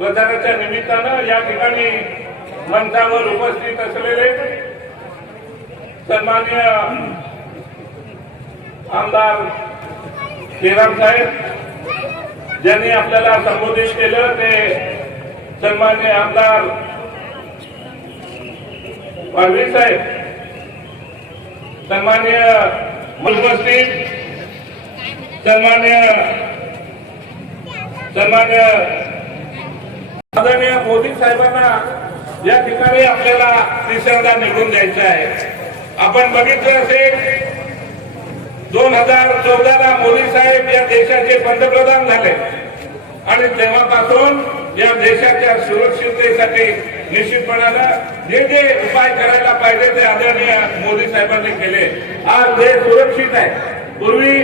प्रचाराच्या निमित्तानं या ठिकाणी मंचावर उपस्थित असलेले सन्मान्य आमदार श्रीराम साहेब ज्यांनी आपल्याला संबोधित केलं ते सन्माननीय आमदार पाडवी साहेब सन्मान्य उपस्थित सन्मान्य सन्मान्य आदरणीय मोदी साहेबांना या ठिकाणी आपल्याला तिसऱ्यांदा निघून द्यायचं आहे. आपण बघितलं असेल दोन हजार चौदाला मोदी साहेब या देशाचे पंतप्रधान झाले. आणि तेव्हापासून या देशाच्या सुरक्षिततेसाठी निश्चितपणानं जे जे उपाय करायला पाहिजे ते आदरणीय मोदी साहेबांनी केले. आज देश सुरक्षित आहे. पूर्वी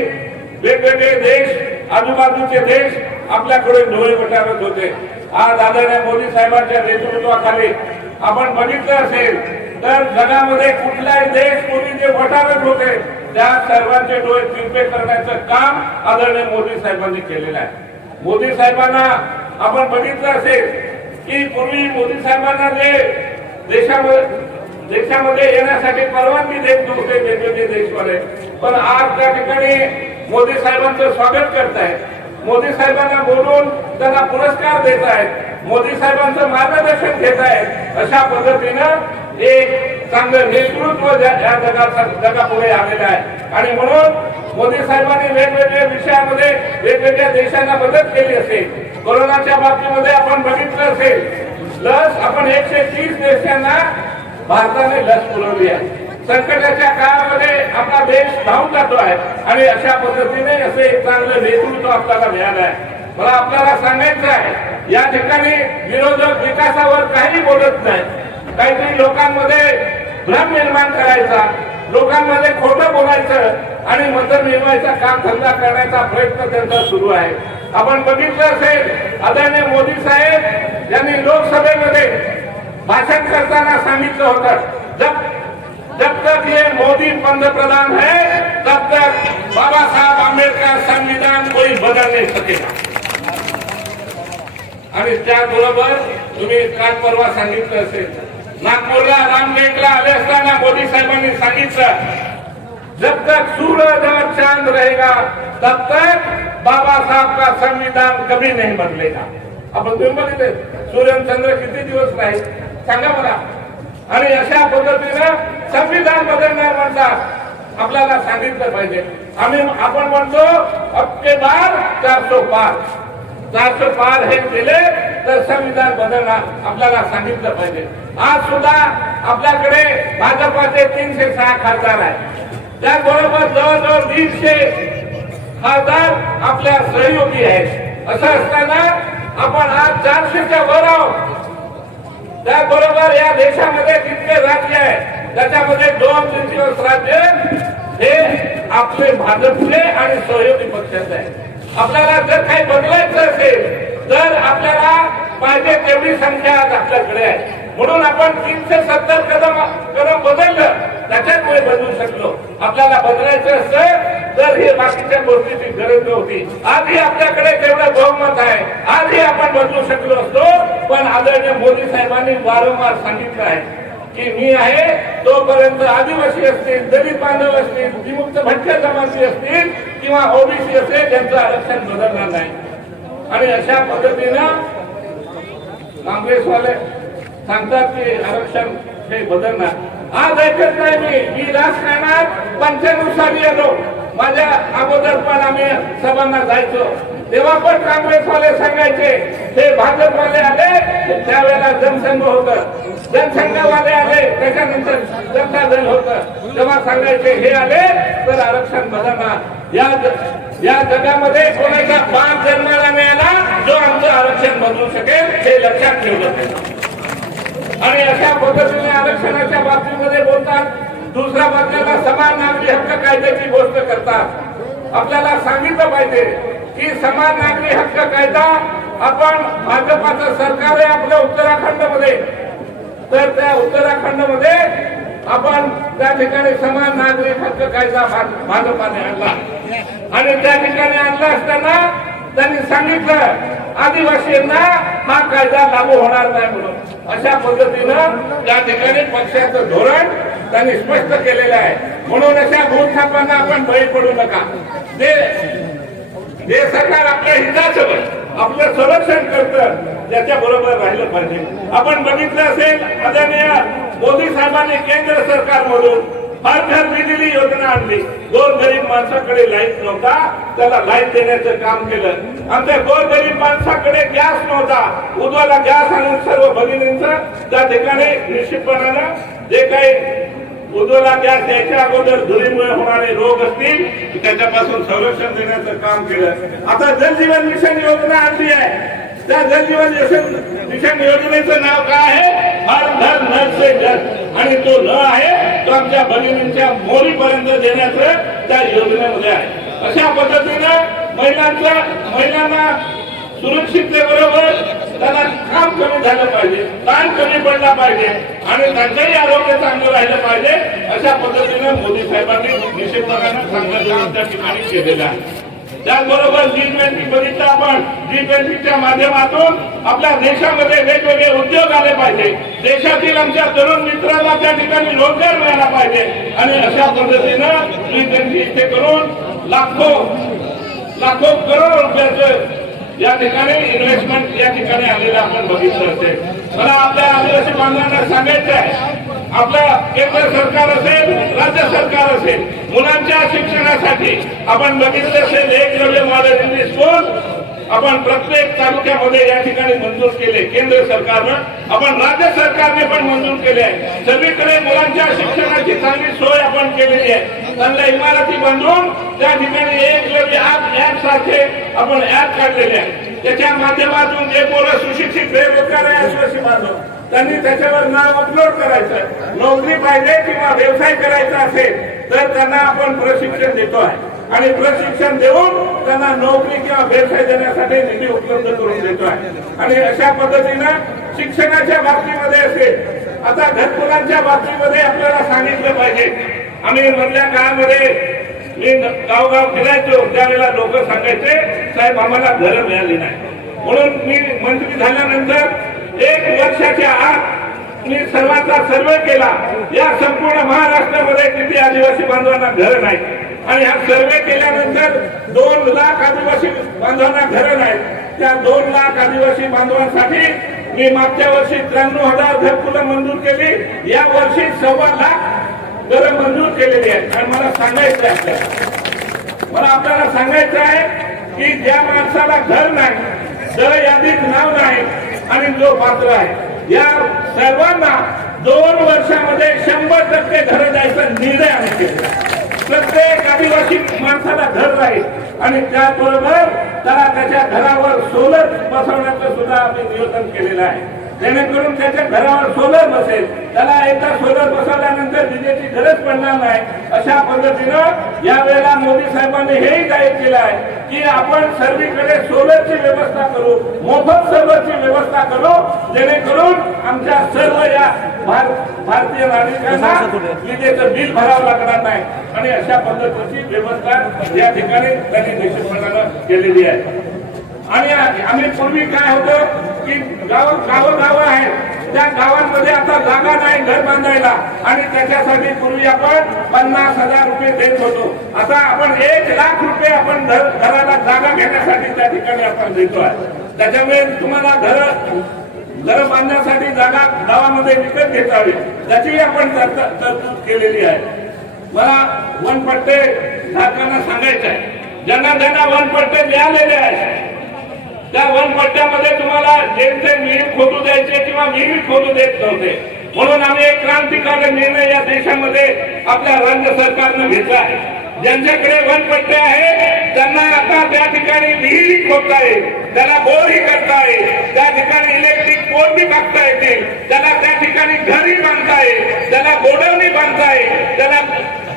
वेगवेगळे देश आजूबाजूचे देश आपल्याकडे डोळे वटारत होते. आज आदरणीय मोदी साहेबांच्या नेतृत्वाखाली आपण बघितलं असेल तर जगामध्ये कुठलाही देश मोदी जे वटारत होते. त्या सर्वांचे डोळे तिरपे करण्याचं काम आदरणीय मोदी साहेबांनी केलेलं आहे. मोदी साहेबांना आपण बघितलं असेल की पूर्वी मोदी साहेबांना जे देशामध्ये देशामध्ये येण्यासाठी परवानगी देत नव्हते वेगवेगळे देशवाले. पण आज त्या ठिकाणी मोदी साहेबांचं स्वागत करतायत. मोदी साहेबांना बोलून त्यांना पुरस्कार देत आहेत. मोदी साहेबांचं मार्गदर्शन घेत आहेत. अशा पद्धतीनं एक चांगलं नेतृत्व या जगाचा जगापुढे आलेलं आहे. आणि म्हणून मोदी साहेबांनी वेगवेगळ्या विषयामध्ये वेगवेगळ्या देशांना मदत केली असेल. कोरोनाच्या बाबतीमध्ये आपण बघितलं असेल. लस आपण एकशे तीस देशांना भारताने लस पुरवली आहे. संकटाच्या काळामध्ये आपला देश धावून जातो आहे. आणि अशा पद्धतीने असे एक चांगलं नेतृत्व आपल्याला मिळालं आहे. मला आपल्याला सांगायचं आहे या ठिकाणी विरोधक विकासावर काही बोलत नाही. काहीतरी लोकांमध्ये भ्रम निर्माण करायचा लोकांमध्ये खोटं बोलायचं आणि मत मिळवायचा काम धंदा करण्याचा प्रयत्न त्यांचा सुरू आहे. आपण बघितलं असेल आदरणीय मोदी साहेब यांनी लोकसभेमध्ये भाषण करताना सांगितलं होतं जब जब तक ये मोदी पंतप्रधान है तब तक बाबा साहब आंबेडकर संविधान कोई बदल नहीं सकेगा। आणि त्याबरोबर तुम्ही काल परवा सांगितलं असेल नागपूरला रामगेटला आले असताना मोदी साहेबांनी सांगितलं जब तक सूरज और चांद रहेगा तब तक बाबा साहब का संविधान कभी नहीं बदलेगा। आपण तुम्ही बघितले सूर्य चंद्र किती दिवस राहील? सांगा मला. आणि अशा पद्धतीनं संविधान बदलणार म्हणतात. आपल्याला सांगितलं पाहिजे. आम्ही आपण म्हणतो हप्ते बार चारशे पार. चारशे पार हे केले तर संविधान बदलणार आपल्याला सांगितलं पाहिजे. आज सुद्धा आपल्याकडे भाजपाचे तीनशे सहा खासदार आहेत. त्याचबरोबर जवळजवळ दीडशे खासदार आपल्या सहयोगी आहेत. असं असताना आपण आज चारशेच्या वर आहोत त्याचबरोबर या देशामध्ये जितके राज्य आहे त्याच्यामध्ये दोन दिवस राज्य हे आपले भाजपचे आणि सहयोगी पक्षाचे आहे. आपल्याला जर काही बदलायचं असेल तर आपल्याला पाहिजे तेवढी संख्या आज आपल्याकडे आहे. म्हणून आपण तीनशे सत्तर कदम कदम बदललं त्याच्यामुळे बदलू शकलो. आपल्याला बदलायचं असतं तर हे बाकीच्या गोष्टीची गरज नव्हती. आजही आपल्याकडे तेवढं बहुमत आहे. आजही आपण बदलू शकलो असतो पण आदरणीय मोदी साहेबांनी वारंवार सांगितलं आहे. की मी आहे तोपर्यंत आदिवासी असतील दलित बांधव असतील विमुक्त भटक्या जमाती असतील किंवा ओबीसी असेल त्यांचं आरक्षण बदलणार नाही. आणि अशा पद्धतीनं काँग्रेसवाले सांगतात की आरक्षण हे बदलणार. आज ऐकत नाही मी मी राजकारणात पंच्यानुसारी आलो. माझ्या अगोदर पण आम्ही सभांना जायचो. तेव्हा पण काँग्रेसवाले सांगायचे हे भाजपवाले आले त्यावेळेला जनसंघ होत. जनसंघवाले आले त्याच्यानंतर जनता दल होत तेव्हा सांगायचे हे आले तर आरक्षण बदलणार या या जगामध्ये कोणाचा बाप जन्माला मिळाला जो आमचं आरक्षण बदलू शकेल हे लक्षात ठेवलं आणि अशा पद्धतीने आरक्षणाच्या बाबतीमध्ये बोलतात. दुसऱ्या बाजूला समान नागरी हक्क कायद्याची गोष्ट करतात. आपल्याला सांगितलं पाहिजे की समान नागरी हक्क कायदा आपण भाजपाचं सरकार आहे आपल्या उत्तराखंडमध्ये तर त्या उत्तराखंडमध्ये आपण त्या ठिकाणी समान नागरिक हक्क कायदा भाजपाने आणला. आणि त्या ठिकाणी आणला असताना त्यांनी सांगितलं आदिवासींना हा कायदा लागू होणार नाही म्हणून. अशा पद्धतीनं त्या ठिकाणी पक्षाचं धोरण त्यांनी स्पष्ट केलेलं आहे. म्हणून अशा भूलथापांना आपण बळी पडू नका. ते हे सरकार आपल्या हिताचं आपलं संरक्षण करतं त्याच्या बरोबर राहिलं पाहिजे. आपण बघितलं असेल आदरणीय मोदी साहेबांनी केंद्र सरकारमधून फार फार बिजली योजना आणली. गोर गरीब माणसाकडे लाइट नव्हता त्याला लाइट देण्याचं काम केलं. आमच्या गोर गरीब माणसाकडे गॅस नव्हता. उद्वाला गॅस आणून सर्व भगिनींचं त्या ठिकाणी निश्चितपणानं जे काही उज्ज्वला गॅस द्यायच्या अगोदर धुळीमुळे होणारे रोग असतील त्याच्यापासून संरक्षण देण्याचं काम केलं. आता जलजीवन मिशन योजना आणली आहे. त्या जलजीवन मिशन मिशन योजनेचं नाव काय आहे? हर घर नर से जल आणि तो न आहे तो आमच्या भगिनींच्या मोरीपर्यंत देण्याचं त्या योजनेमध्ये आहे. अशा पद्धतीनं महिलांचा महिलांना सुरक्षिततेबरोबर त्यांना काम कमी झालं पाहिजे ताण कमी पडला पाहिजे आणि त्यांचंही आरोग्य चांगलं राहिलं पाहिजे अशा पद्धतीने मोदी साहेबांनी निषेधकांना चांगलं त्या ठिकाणी केलेलं आहे. त्याचबरोबर जी ट्वेंटी बघितलं आपण जी ट्वेंटीच्या माध्यमातून आपल्या देशामध्ये वेगवेगळे उद्योग आले पाहिजे. देशातील आमच्या तरुण मित्रांना त्या ठिकाणी रोजगार मिळाला पाहिजे. आणि अशा पद्धतीनं जी ट्वेंटी इथे करून लाखो लाखो करोड रुपयाचं या ठिकाणी इन्व्हेस्टमेंट या ठिकाणी आलेलं आपण बघितलं असेल. मला आपल्या आदिवासी बांधवांना सांगायचं आहे आपलं केंद्र सरकार असेल राज्य सरकार असेल मुलांच्या शिक्षणासाठी आपण बघितलं असेल एक लव्य मॉडेल इंग्लिश स्कूल आपण प्रत्येक तालुक्यामध्ये या ठिकाणी मंजूर केले. केंद्र सरकारनं आपण राज्य सरकारने पण मंजूर केले आहे. सगळीकडे मुलांच्या शिक्षणाची चांगली सोय आपण केलेली आहे. त्यांना इमारती बांधून त्या ठिकाणी एक लवी ऍप ऍप सारखे आपण ऍप काढलेले आहे त्याच्या माध्यमातून जे पोरं सुशिक्षित बेरोजगार आहे आदिवासी बांधव त्यांनी त्याच्यावर नाव अपलोड करायचं नोकरी पाहिजे किंवा व्यवसाय करायचा असेल तर त्यांना आपण प्रशिक्षण देतो आहे. आणि प्रशिक्षण देऊन त्यांना नोकरी किंवा व्यवसाय देण्यासाठी निधी उपलब्ध करून देतो आहे आणि अशा पद्धतीनं शिक्षणाच्या बाबतीमध्ये असेल आता घरकुलांच्या बाबतीमध्ये आपल्याला सांगितलं पाहिजे. आम्ही मधल्या काळामध्ये मी गावगाव फिरायचो त्यावेळेला लोक सांगायचे साहेब आम्हाला घरं मिळाली नाही. म्हणून मी मंत्री झाल्यानंतर एक वर्षाच्या आत मी सर्वांचा सर्वे केला. या संपूर्ण महाराष्ट्रामध्ये किती आदिवासी बांधवांना घर नाही आणि हा सर्वे केल्यानंतर दोन लाख आदिवासी बांधवांना घरं नाहीत. त्या दोन लाख आदिवासी बांधवांसाठी मी मागच्या वर्षी त्र्याण्णव हजार घरकुलं मंजूर केली. या वर्षी सव्वा लाख घरं मंजूर केलेली आहेत. आणि मला सांगायचं आहे आपल्याला. मला आपल्याला सांगायचं आहे की ज्या माणसाला घर नाही दर यादीत नाव नाही आणि जो पात्र आहे या सर्वांना दोन वर्षामध्ये शंभर टक्के घर द्यायचा निर्णय आम्ही केला प्रत्येक आदिवासी माणसाला घर राहील. आणि त्याचबरोबर त्याला त्याच्या घरावर सोलर बसवण्याचं सुद्धा आम्ही नियोजन केलेलं आहे. जेणेकरून त्याच्या घरावर सोलर बसेल. त्याला एकदा सोलर बसवल्यानंतर विजेची गरज पडणार नाही. अशा पद्धतीनं यावेळेला मोदी साहेबांनी हेही जाहीर केलं आहे की आपण सर्वीकडे सोलरची व्यवस्था करू मोफत सोलरची व्यवस्था करू जेणेकरून आमच्या सर्व या भारत भारतीय नागरिकांना विजेचं बिल भरावं लागणार नाही. आणि अशा पद्धतीची व्यवस्था या ठिकाणी त्यांनी निश्चितपणानं केलेली आहे. आणि आम्ही पूर्वी काय होतं की गाव गाव गाव आहेत त्या गावांमध्ये आता जागा नाही घर बांधायला. आणि त्याच्यासाठी पूर्वी आपण पन्नास हजार रुपये देत होतो. आता आपण एक लाख रुपये आपण घराला जागा घेण्यासाठी त्या ठिकाणी आपण देतो आहे. त्याच्यामुळे तुम्हाला घर घर बांधण्यासाठी जागा गावामध्ये विकत घेतावी त्याचीही आपण तरतूद केलेली आहे. मला वनपट्टे धारकांना सांगायचं आहे ज्यांना ज्यांना वनपट्टे मिळालेले आहेत त्या वनपट्ट्यामध्ये तुम्हाला जेमते विहीर खोदू द्यायचे किंवा विहीर खोदू देत नव्हते. म्हणून आम्ही एक क्रांतिकारी निर्णय या देशामध्ये आपल्या राज्य सरकारनं घेतला आहे. ज्यांच्याकडे वनपट्टे आहे त्यांना आता त्या ठिकाणी विहिरी खोदता येईल. त्याला बोरही करता येईल त्या ठिकाणी इलेक्ट्रिक पोल बी टाकता येतील त्याला त्या ठिकाणी घरी बांधता येईल त्याला गोडवणी बांधता येईल त्याला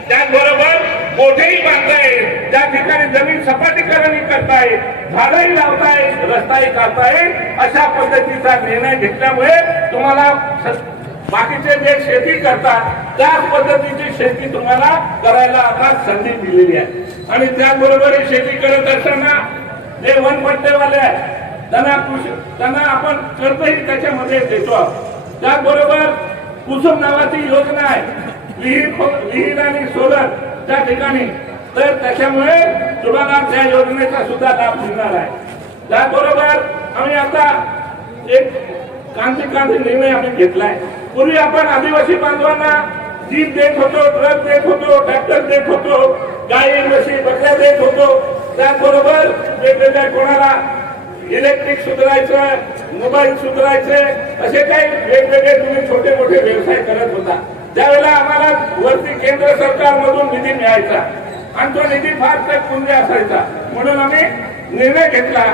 त्याचबरोबर कोठेही बांधता येईल त्या ठिकाणी जमीन सपाटीकरणही करता येईल झाडंही लावता येईल रस्ताही काढता येईल अशा पद्धतीचा निर्णय घेतल्यामुळे तुम्हाला बाकीचे जे शेती करतात त्याच पद्धतीची शेती तुम्हाला करायला आता संधी दिलेली आहे. आणि त्याचबरोबर ही शेती करत असताना जे वनपट्टेवाले आहेत. त्यांना कृषी त्यांना आपण कर्जही त्याच्यामध्ये देतो. त्याचबरोबर कुसुम नावाची योजना आहे. विहीर विहीर आणि सोलर त्या ठिकाणी. तर त्याच्यामुळे तुम्हाला त्या योजनेचा सुद्धा लाभ मिळणार आहे. त्याचबरोबर आम्ही आता एक क्रांतिकारी निर्णय आम्ही घेतलाय. पूर्वी आपण आदिवासी बांधवांना जीप देत होतो ट्रक देत होतो ट्रॅक्टर देत होतो गाई म्हशी बकऱ्या देत होतो. त्याचबरोबर वेगवेगळ्या कोणाला इलेक्ट्रिक सुधारायचं मोबाईल सुधारायचे असे काही वेगवेगळे तुम्ही छोटे मोठे व्यवसाय करत होता. त्यावेळेला आम्हाला वरती केंद्र सरकारमधून निधी मिळायचा. आणि तो निधी फार तटपुंजे असायचा. म्हणून आम्ही निर्णय घेतला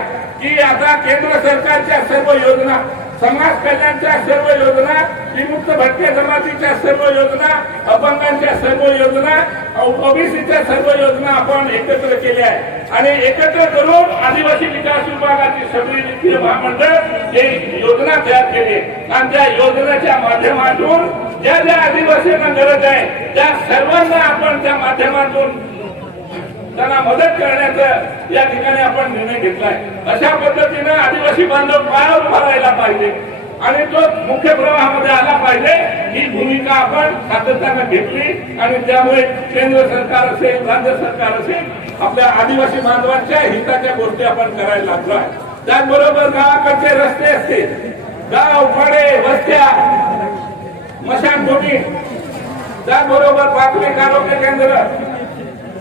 की आता केंद्र सरकारच्या सर्व योजना समाज कल्याणच्या सर्व योजना विमुक्त भटक्या जमातीच्या सर्व योजना अपंगांच्या सर्व योजना ओबीसीच्या सर्व योजना आपण एकत्र केल्या आहे आणि एकत्र करून आदिवासी विकास विभागाची सगळी वित्तीय महामंडळ हे योजना तयार केली. आणि त्या योजनेच्या माध्यमातून ज्या ज्या आदिवासींना गरज आहे त्या सर्वांना आपण त्या माध्यमातून त्यांना मदत करण्याचा या ठिकाणी आपण निर्णय घेतलाय. अशा पद्धतीनं आदिवासी बांधव पायावर उभा पाहिजे. आणि तो मुख्य प्रवाहामध्ये आला पाहिजे. ही भूमिका आपण सातत्यानं घेतली. आणि त्यामुळे केंद्र सरकार असेल राज्य सरकार असेल आपल्या आदिवासी बांधवांच्या हिताच्या गोष्टी आपण करायला लागलो आहे त्याचबरोबर गावाकडचे रस्ते असतील. गाव पाडे वस्त्या मशानभूमी त्याचबरोबर प्राथमिक आरोग्य केंद्र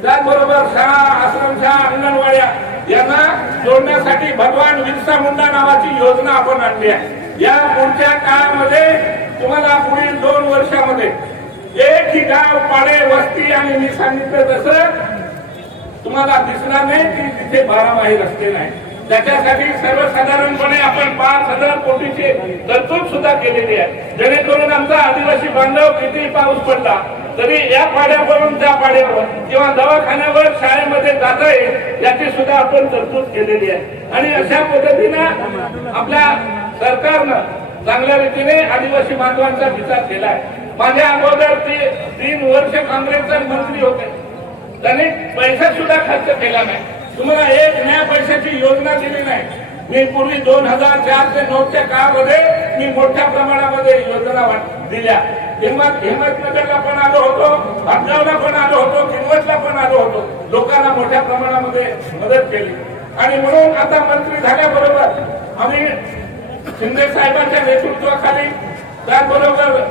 त्याचबरोबर शाळा आश्रमशाळा अंगणवाड्या यांना जोडण्यासाठी भगवान विरसा मुंडा नावाची योजना आपण आणली आहे. या पुढच्या काळामध्ये तुम्हाला पुढील दोन वर्षामध्ये एक ही गाव पाडे वस्ती आणि मी सांगितलं तसं तुम्हाला दिसणार नाही की तिथे बारामाही रस्ते नाही. त्याच्यासाठी सर्वसाधारणपणे आपण पाच हजार कोटीची तरतूद सुद्धा केलेली आहे. जेणेकरून आमचा आदिवासी बांधव किती पाऊस पडला तरी या पाड्यावरून त्या पाड्यावर किंवा दवाखान्यावर शाळेमध्ये जाता येईल याची सुद्धा आपण तरतूद केलेली आहे. आणि अशा पद्धतीनं आपल्या सरकारनं चांगल्या रीतीने आदिवासी बांधवांचा विचार केलाय माझ्या अगोदर ते तीन वर्ष काँग्रेसचे मंत्री होते. त्यांनी पैसा सुद्धा खर्च केला नाही. तुम्हाला एक न्याय पैशाची योजना दिली नाही. मी पूर्वी दोन हजार चार ते नऊच्या काळामध्ये मी मोठ्या प्रमाणामध्ये योजना दिल्या. हिंमत हिंमतनगरला पण आलो होतो भातगावला पण आलो होतो किनवटला पण आलो होतो. लोकांना मोठ्या प्रमाणामध्ये मदत केली. आणि म्हणून आता मंत्री झाल्याबरोबर आम्ही शिंदे साहेबांच्या नेतृत्वाखाली त्याचबरोबर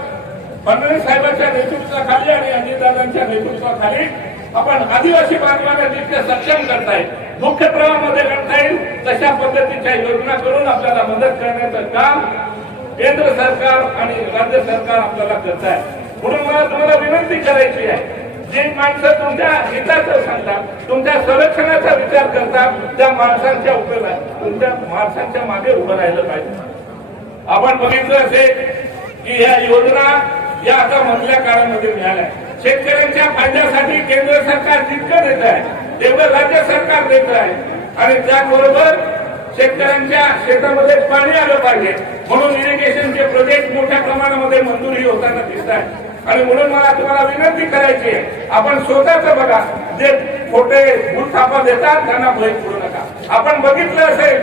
फडणवीस साहेबांच्या नेतृत्वाखाली आणि अजितदादांच्या नेतृत्वाखाली आपण आदिवासी बांधवांना जितके सक्षम करता येईल मुख्य प्रवाहामध्ये करता येईल तशा पद्धतीच्या योजना करून आपल्याला मदत करण्याचं काम केंद्र सरकार आणि राज्य सरकार आपल्याला करत आहे. म्हणून मला तुम्हाला विनंती करायची आहे. जी माणसं तुमच्या हिताचं सांगतात तुमच्या संरक्षणाचा विचार करतात त्या माणसांच्या उपयोगात तुमच्या माणसांच्या मागे उभं राहिलं पाहिजे. आपण बघितलं असेल की ह्या योजना या आता मधल्या काळामध्ये मिळाल्या. शेतकऱ्यांच्या फायद्यासाठी केंद्र सरकार जितकं देत आहे तेवढं राज्य सरकार देत आहे. आणि त्याचबरोबर शेतकऱ्यांच्या शेतामध्ये पाणी आलं पाहिजे. म्हणून इरिगेशनचे प्रोजेक्ट मोठ्या प्रमाणामध्ये मंजुरी होताना दिसत आहे आणि म्हणून मला तुम्हाला विनंती करायची आहे आपण स्वतःच बघा जे खोटे भूलथापा देतात त्यांना भय करू नका. आपण बघितलं असेल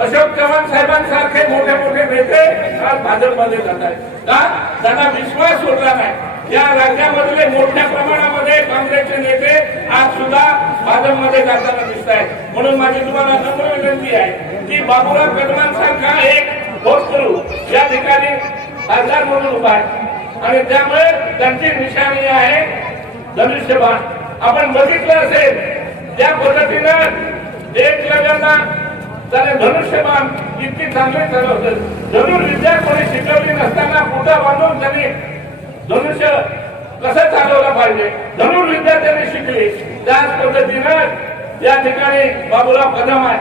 अशोक चव्हाण साहेबांसारखे मोठे मोठे नेते आज भाजपमध्ये जात आहेत का? त्यांना विश्वास उरला नाही. या राज्यामधले मोठ्या प्रमाणामध्ये काँग्रेसचे नेते आज सुद्धा भाजपमध्ये जाताना दिसत आहेत म्हणून माझी तुम्हाला नम्र विनंती आहे की बाबूराव कदमांसारखा एक भोजपुरू या ठिकाणी खासदार म्हणून उभा आहे. आणि त्यामुळे त्यांची निशाणी आहे धनुष्यबाण. आपण बघितलं असेल त्या पद्धतीनं एक लग्नांना त्याने धनुष्यबाण इतकी चांगली चालवत धनुर्विद्या कोणी शिकवली नसताना कुठं बांधून त्यांनी धनुष्य कसं चालवलं पाहिजे? धनुर्विद्या त्यांनी शिकली. त्याच पद्धतीनं या ठिकाणी बाबूराव कदम आहे.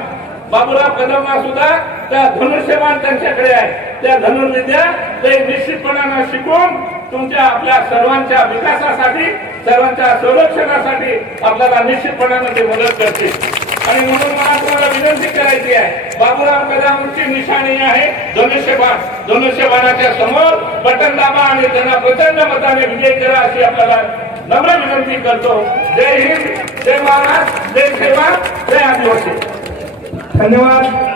बाबूराव कदमला सुद्धा त्या धनुष्यमान त्यांच्याकडे आहे. त्या धनुर्विद्या ते निश्चितपणानं शिकून तुमच्या आपल्या सर्वांच्या विकासासाठी सर्वांच्या संरक्षणासाठी आपल्याला निश्चितपणानं ते मदत करते आणि म्हणून मला तुम्हाला विनंती करायची आहे. बाबूराव कदमची निशाणी आहे. धनुष्यबाण धनुष्यबाणाच्या समोर बटन दाबा आणि त्यांना प्रचंड मताने विजय करा अशी आपल्याला नम्र विनंती करतो. जय हिंद जय महाराज जय सेवा जय आदिवासी. धन्यवाद.